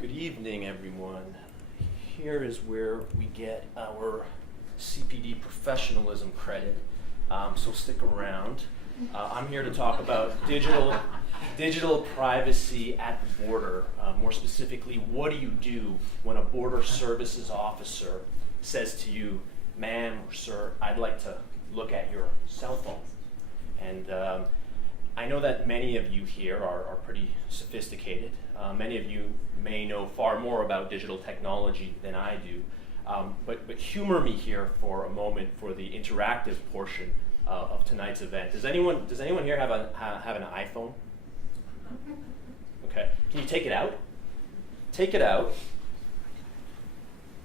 Good evening, everyone. Here is where we get our CPD professionalism credit, so stick around. I'm here to talk about digital privacy at the border. More specifically, what do you do when a border services officer says to you, "Ma'am or sir, I'd like to look at your cell phone." And I know that many of you here are pretty sophisticated. Many of you may know far more about digital technology than I do. But humor me here for a moment for the interactive portion of tonight's event. Does anyone here have an iPhone? Okay. Can you take it out? Take it out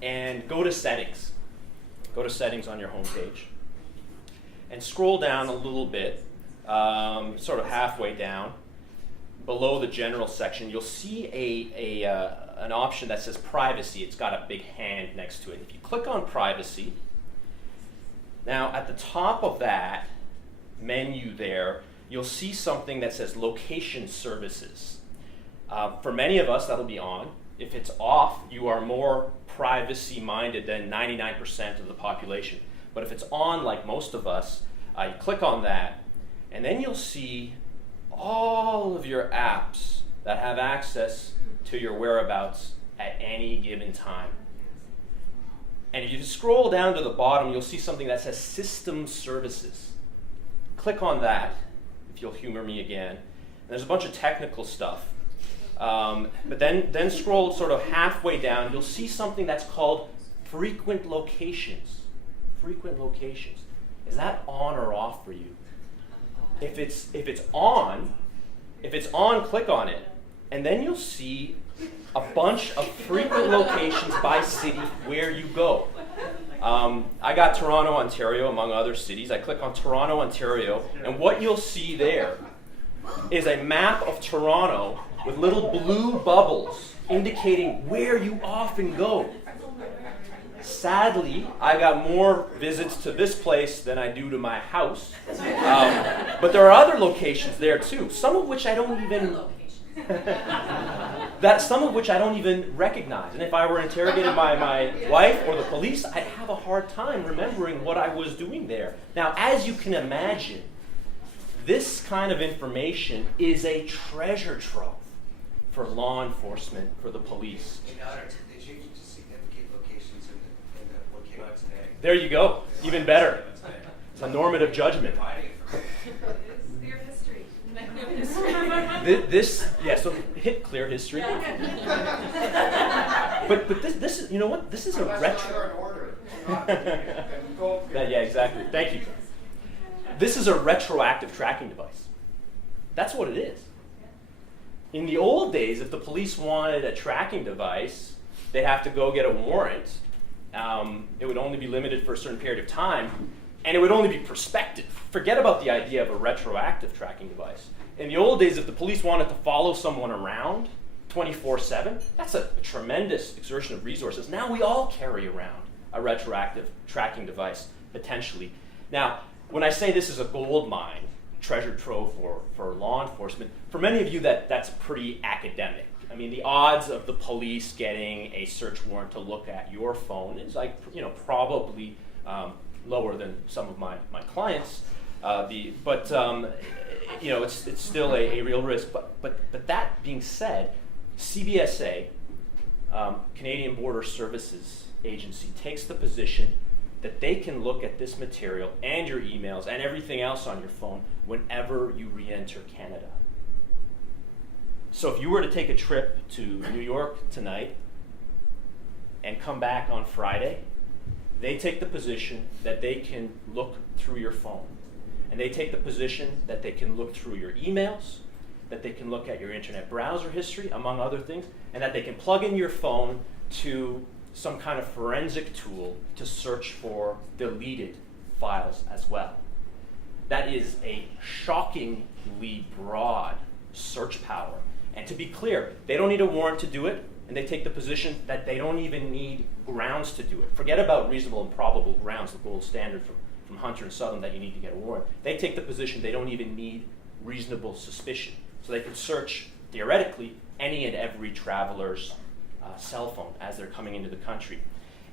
and go to settings. Go to settings on your home page. And scroll down a little bit, sort of halfway down. Below the general section, you'll see an option that says privacy. It's got a big hand next to it. If you click on privacy, now at the top of that menu there, you'll see something that says location services. For many of us, that'll be on. If it's off, you are more privacy minded than 99% of the population. But if it's on, like most of us, you click on that, and then you'll see all of your apps that have access to your whereabouts at any given time. And if you scroll down to the bottom, you'll see something that says System Services. Click on that, if you'll humor me again. And there's a bunch of technical stuff. But then scroll sort of halfway down, you'll see something that's called Frequent Locations. Frequent Locations. Is that on or off for you? If it's on, click on it, and then you'll see a bunch of frequent locations by city where you go. I got Toronto, Ontario, among other cities. I click on Toronto, Ontario, and what you'll see there is a map of Toronto with little blue bubbles indicating where you often go. Sadly, I got more visits to this place than I do to my house. But there are other locations there too, some of which I don't even recognize. And if I were interrogated by my wife or the police, I'd have a hard time remembering what I was doing there. Now, as you can imagine, this kind of information is a treasure trove for law enforcement, for the police. There you go. Even better. It's a normative judgment. Clear history. So hit clear history. But this is, you know what? This is a retro. Yeah, exactly. Thank you. This is a retroactive tracking device. That's what it is. In the old days, if the police wanted a tracking device, they'd have to go get a warrant. It would only be limited for a certain period of time, and it would only be prospective. Forget about the idea of a retroactive tracking device. In the old days, if the police wanted to follow someone around 24/7, that's a tremendous exertion of resources. Now we all carry around a retroactive tracking device, potentially. Now, when I say this is a gold mine, treasure trove for law enforcement, for many of you that's pretty academic. I mean, the odds of the police getting a search warrant to look at your phone is probably lower than some of my clients. It's still a real risk. But that being said, CBSA, Canadian Border Services Agency, takes the position that they can look at this material and your emails and everything else on your phone whenever you re-enter Canada. So if you were to take a trip to New York tonight and come back on Friday, they take the position that they can look through your phone. And they take the position that they can look through your emails, that they can look at your internet browser history, among other things, and that they can plug in your phone to some kind of forensic tool to search for deleted files as well. That is a shockingly broad search power. And to be clear, they don't need a warrant to do it, and they take the position that they don't even need grounds to do it. Forget about reasonable and probable grounds, the gold standard from Hunter and Southern that you need to get a warrant. They take the position they don't even need reasonable suspicion. So they can search theoretically, any and every traveler's cell phone as they're coming into the country.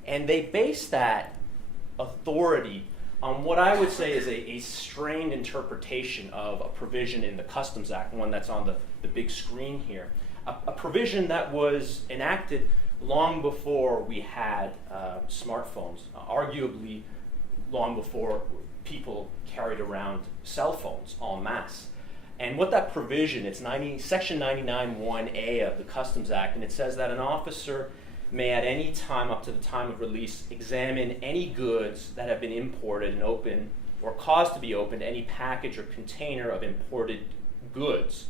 And they base that authority on what I would say is a strained interpretation of a provision in the Customs Act, one that's on the big screen here. A provision that was enacted long before we had smartphones, arguably long before people carried around cell phones en masse. And what that provision, it's Section 99(1)A of the Customs Act, and it says that an officer may at any time up to the time of release examine any goods that have been imported and opened or caused to be opened, any package or container of imported goods.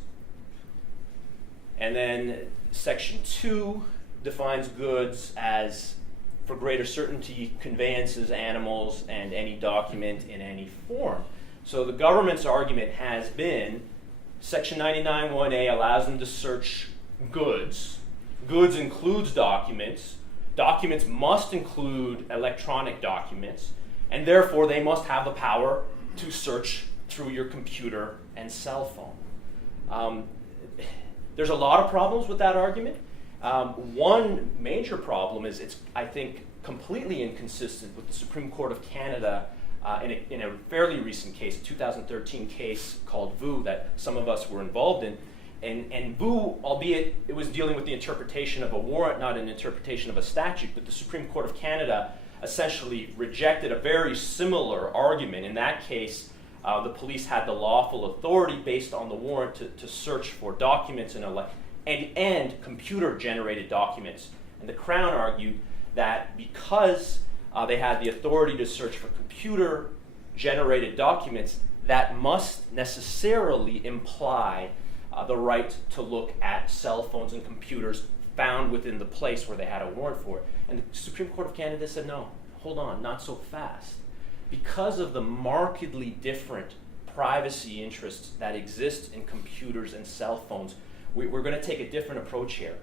And then Section 2 defines goods as, for greater certainty, conveyances, animals, and any document in any form. So the government's argument has been Section 99(1)A allows them to search goods. Goods includes documents. Documents must include electronic documents, and therefore they must have the power to search through your computer and cell phone. There's a lot of problems with that argument. One major problem is it's, I think, completely inconsistent with the Supreme Court of Canada in a fairly recent case, a 2013 case called Vu that some of us were involved in. And Vu, albeit it was dealing with the interpretation of a warrant, not an interpretation of a statute, but the Supreme Court of Canada essentially rejected a very similar argument. In that case, the police had the lawful authority based on the warrant to search for documents and computer-generated documents. And the Crown argued that because they had the authority to search for computer-generated documents, that must necessarily imply the right to look at cell phones and computers found within the place where they had a warrant for it. And the Supreme Court of Canada said, no, hold on, not so fast. Because of the markedly different privacy interests that exist in computers and cell phones, we're going to take a different approach here.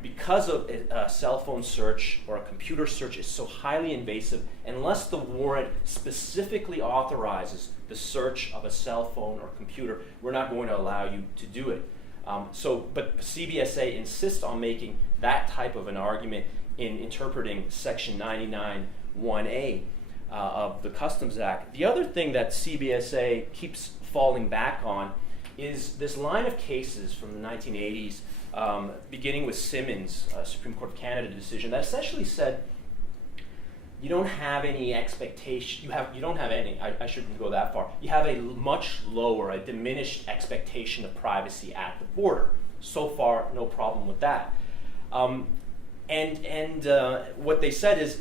Because of a cell phone search or a computer search is so highly invasive, unless the warrant specifically authorizes the search of a cell phone or computer, we're not going to allow you to do it. But CBSA insists on making that type of an argument in interpreting Section 99(1)A of the Customs Act. The other thing that CBSA keeps falling back on is this line of cases from the 1980s, beginning with Simmons, Supreme Court of Canada decision, that essentially said you don't have any expectation, you don't have any, I shouldn't go that far, you have a much lower, a diminished expectation of privacy at the border. So far, no problem with that. What they said is,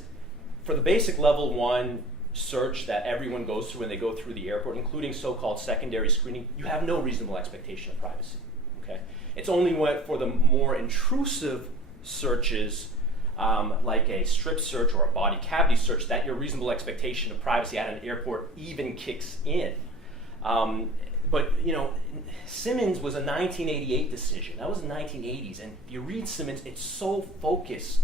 for the basic level 1 search that everyone goes through when they go through the airport, including so-called secondary screening, you have no reasonable expectation of privacy. Okay? It's only for the more intrusive searches, like a strip search or a body cavity search, that your reasonable expectation of privacy at an airport even kicks in. But Simmons was a 1988 decision. That was the 1980s, and you read Simmons, it's so focused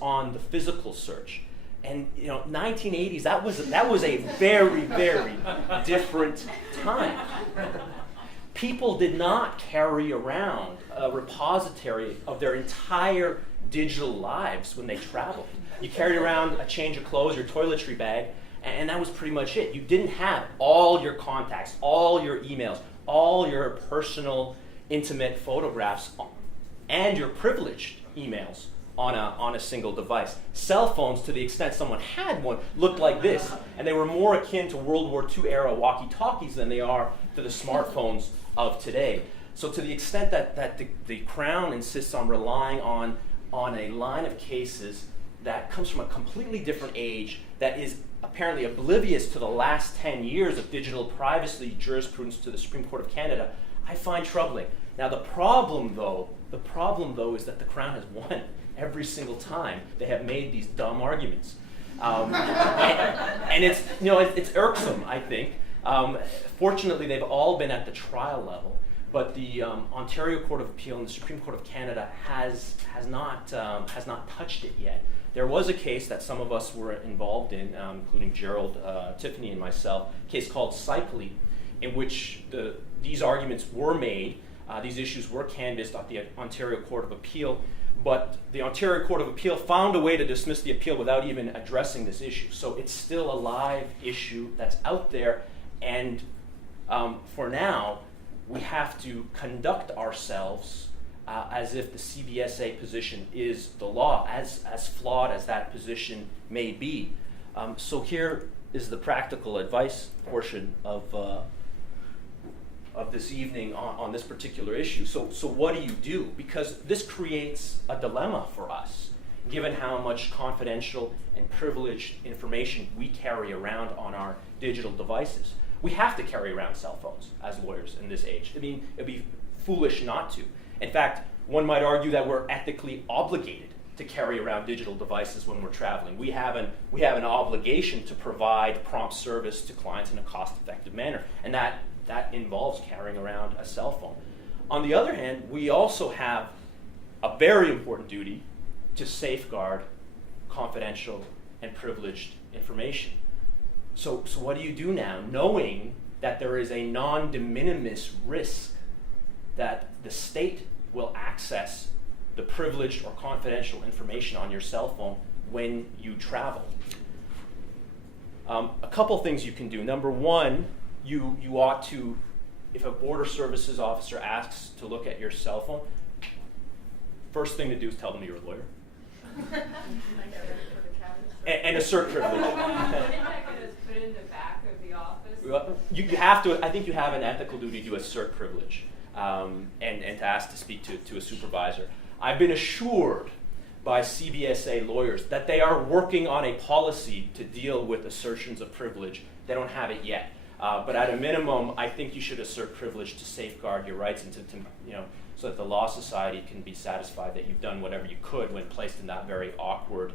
on the physical search. And 1980s, that was a very, very different time. People did not carry around a repository of their entire digital lives when they traveled. You carried around a change of clothes, your toiletry bag, and that was pretty much it. You didn't have all your contacts, all your emails, all your personal, intimate photographs, and your privileged emails on a single device. Cell phones, to the extent someone had one, looked like this, and they were more akin to World War II era walkie-talkies than they are to the smartphones of today. So to the extent that the Crown insists on relying on a line of cases that comes from a completely different age, that is apparently oblivious to the last 10 years of digital privacy jurisprudence to the Supreme Court of Canada, I find troubling. Now the problem though is that the Crown has won every single time they have made these dumb arguments. And it's irksome, I think. Fortunately, they've all been at the trial level, but the Ontario Court of Appeal and the Supreme Court of Canada has not touched it yet. There was a case that some of us were involved in, including Gerald, Tiffany, and myself, a case called Cycli, in which these arguments were made. These issues were canvassed at the Ontario Court of Appeal, but the Ontario Court of Appeal found a way to dismiss the appeal without even addressing this issue. So it's still a live issue that's out there, and for now, we have to conduct ourselves as if the CBSA position is the law, as flawed as that position may be. So here is the practical advice portion of this evening on this particular issue. So what do? Because this creates a dilemma for us, given how much confidential and privileged information we carry around on our digital devices. We have to carry around cell phones as lawyers in this age. I mean, it'd be foolish not to. In fact, one might argue that we're ethically obligated to carry around digital devices when we're traveling. We have an obligation to provide prompt service to clients in a cost-effective manner, and that involves carrying around a cell phone. On the other hand, we also have a very important duty to safeguard confidential and privileged information. So what do you do now, knowing that there is a non-de minimis risk that the state will access the privileged or confidential information on your cell phone when you travel? A couple things you can do. Number one, you ought to, if a border services officer asks to look at your cell phone, first thing to do is tell them you're a lawyer. And assert privilege. Wouldn't that get us put in the back of the office? You have to. I think you have an ethical duty to assert privilege and to ask to speak to a supervisor. I've been assured by CBSA lawyers that they are working on a policy to deal with assertions of privilege. They don't have it yet. But at a minimum, I think you should assert privilege to safeguard your rights and to so that the Law Society can be satisfied that you've done whatever you could when placed in that very awkward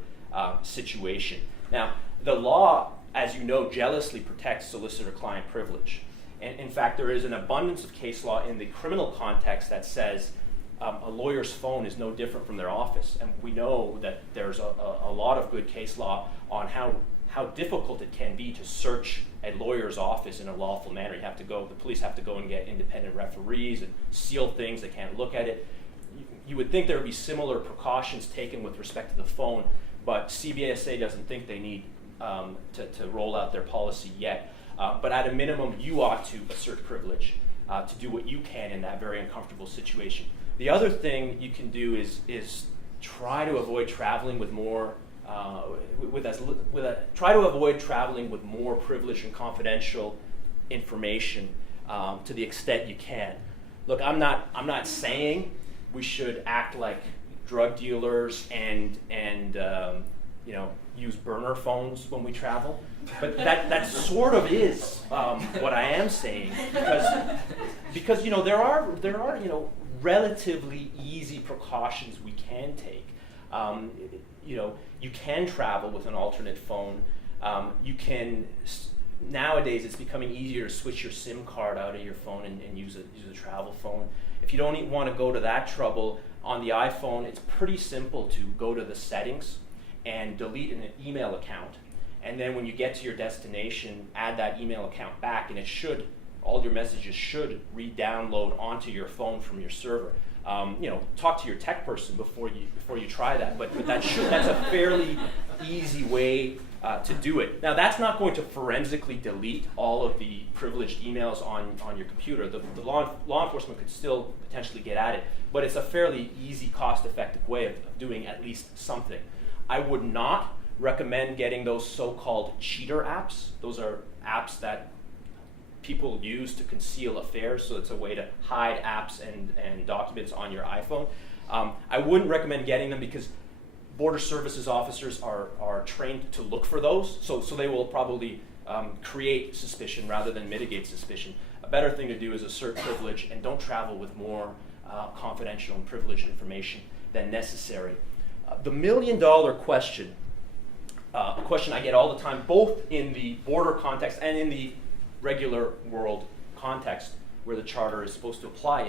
situation. Now, the law, as you know, jealously protects solicitor-client privilege. And in fact, there is an abundance of case law in the criminal context that says a lawyer's phone is no different from their office. And we know that there's a lot of good case law on how difficult it can be to search a lawyer's office in a lawful manner. The police have to go and get independent referees and seal things. They can't look at it. You would think there would be similar precautions taken with respect to the phone, but CBSA doesn't think they need to roll out their policy yet. But at a minimum, you ought to assert privilege to do what you can in that very uncomfortable situation. The other thing you can do is try to avoid traveling with more try to avoid traveling with more privileged and confidential information to the extent you can. Look, I'm not saying we should act like drug dealers and use burner phones when we travel, but that sort of is what I am saying, because there are relatively easy precautions we can take. You can travel with an alternate phone. Nowadays it's becoming easier to switch your SIM card out of your phone and use a travel phone. If you don't want to go to that trouble, on the iPhone it's pretty simple to go to the settings and delete an email account. And then when you get to your destination, add that email account back, and all your messages should re-download onto your phone from your server. Talk to your tech person before you try that, but that's a fairly easy way to do it. Now, that's not going to forensically delete all of the privileged emails on your computer. The law enforcement could still potentially get at it, but it's a fairly easy, cost-effective way of doing at least something. I would not recommend getting those so-called cheater apps. Those are apps that people use to conceal affairs, so it's a way to hide apps and documents on your iPhone. I wouldn't recommend getting them because border services officers are trained to look for those, so they will probably create suspicion rather than mitigate suspicion. A better thing to do is assert privilege and don't travel with more confidential and privileged information than necessary. The million-dollar question, a question I get all the time, both in the border context and in the regular world context where the charter is supposed to apply,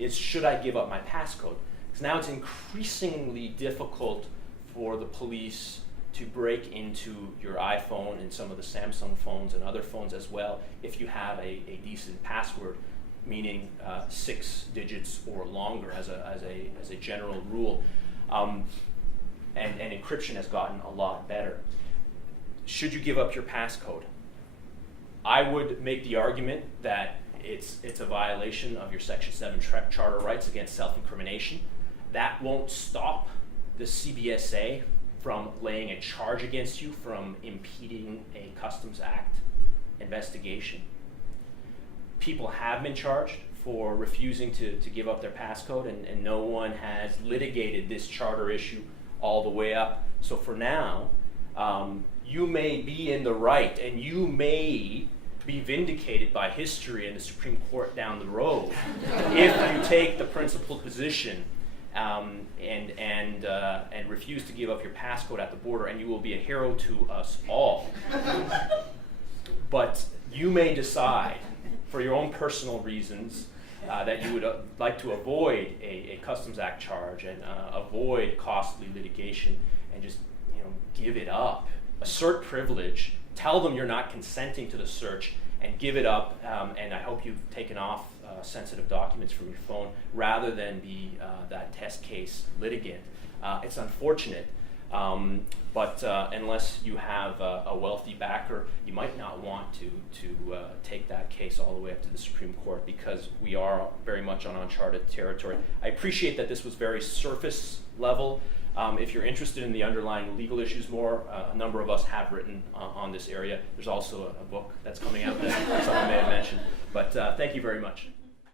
is should I give up my passcode? Because now it's increasingly difficult for the police to break into your iPhone and some of the Samsung phones and other phones as well if you have a decent password. meaning 6 digits or longer as a general rule. And encryption has gotten a lot better. Should you give up your passcode? I would make the argument that it's a violation of your Section 7 Charter rights against self-incrimination. That won't stop the CBSA from laying a charge against you from impeding a Customs Act investigation. People have been charged for refusing to give up their passcode, and no one has litigated this charter issue all the way up. So for now, you may be in the right, and you may be vindicated by history and the Supreme Court down the road if you take the principled position and refuse to give up your passcode at the border, and you will be a hero to us all. But you may decide, for your own personal reasons, that you would like to avoid a Customs Act charge and avoid costly litigation, and just give it up. Assert privilege. Tell them you're not consenting to the search, and give it up. And I hope you've taken off sensitive documents from your phone rather than be that test case litigant. It's unfortunate, but unless you have a wealthy backer, you might not want to take that case all the way up to the Supreme Court, because we are very much on uncharted territory. I appreciate that this was very surface level. If you're interested in the underlying legal issues more, a number of us have written on this area. There's also a book that's coming out that someone may have mentioned. But thank you very much.